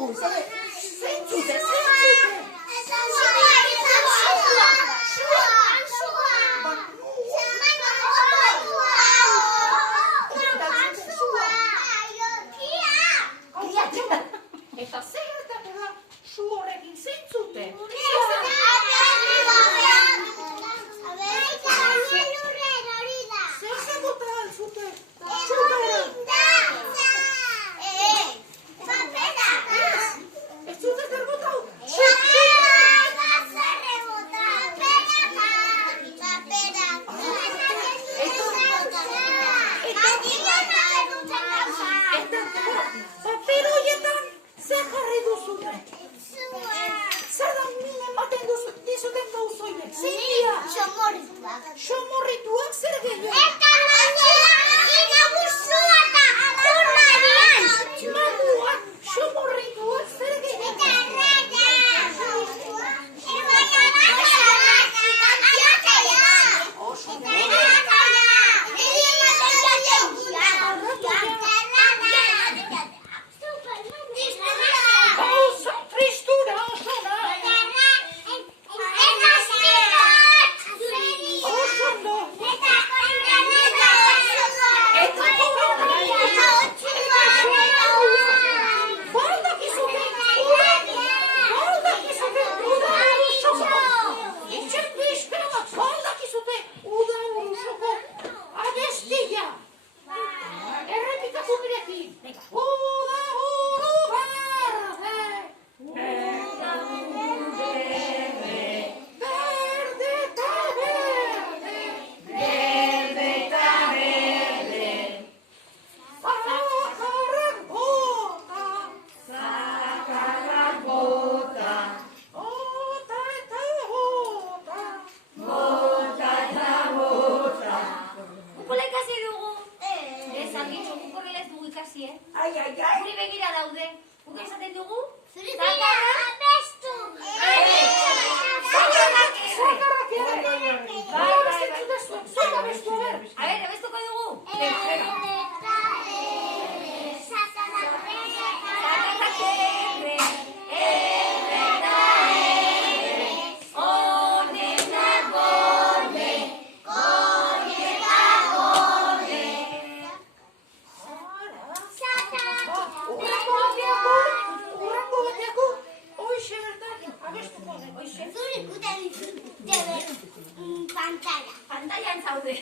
dugu. Zeintzute. Eta zer gertatu da su horrekin zeintzute? Zer zenbota altzute? Ez zute zer botau? Paper horietan zer jarri duzute? Zer da mine ematen dizuten gauzoiek? Zindia? Xomorrituak zer gehiago? Mamuak xomorrituak zer gehiago? Guri begira daude. Guk esaten dugu? A ver, abestuko dugu? Pantailan zaude.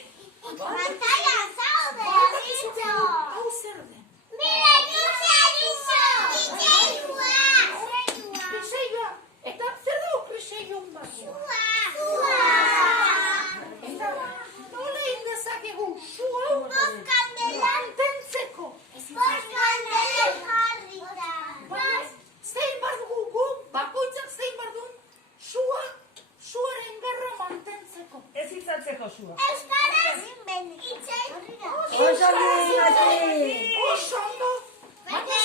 Hau zer den? Piseioa. Eta zer dugu piseion bat? Eta nola indezakegu su hau mantentzeko? Baina zein bar dugu gu, bakoitzak zein bar duen suaren garra mantentzeko. Ez itzatzeko sua. Oso ondo. Baina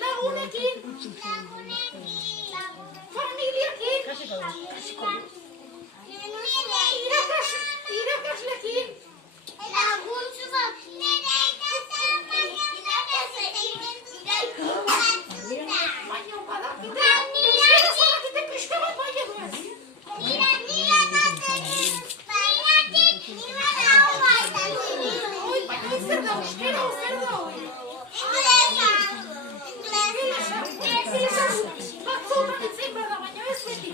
lagunekin, familiakin, irakaslekin, baina badakite, euskera badakite pixka bat bai edo ez. Baina zer da euskera o zer da hori? Batzutan itzein behar da, baina ez beti.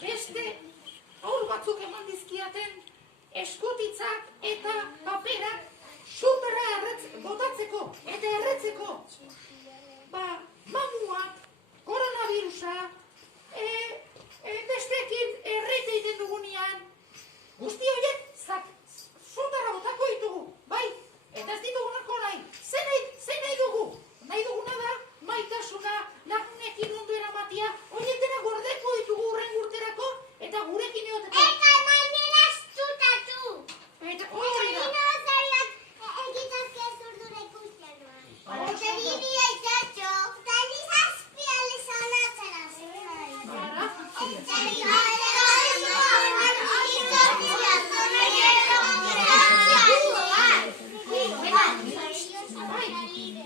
Beste aur batzuk eman dizkiaten eskutitzak eta paperak sutara botatzeko eta erretzeko. Mamuak, koronavirusa, besteekin errete egiten dugunean,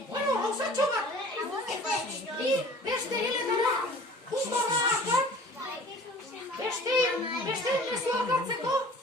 Bueno, gauzatxo bat. Beste heletara, beste mezuak hartzeko,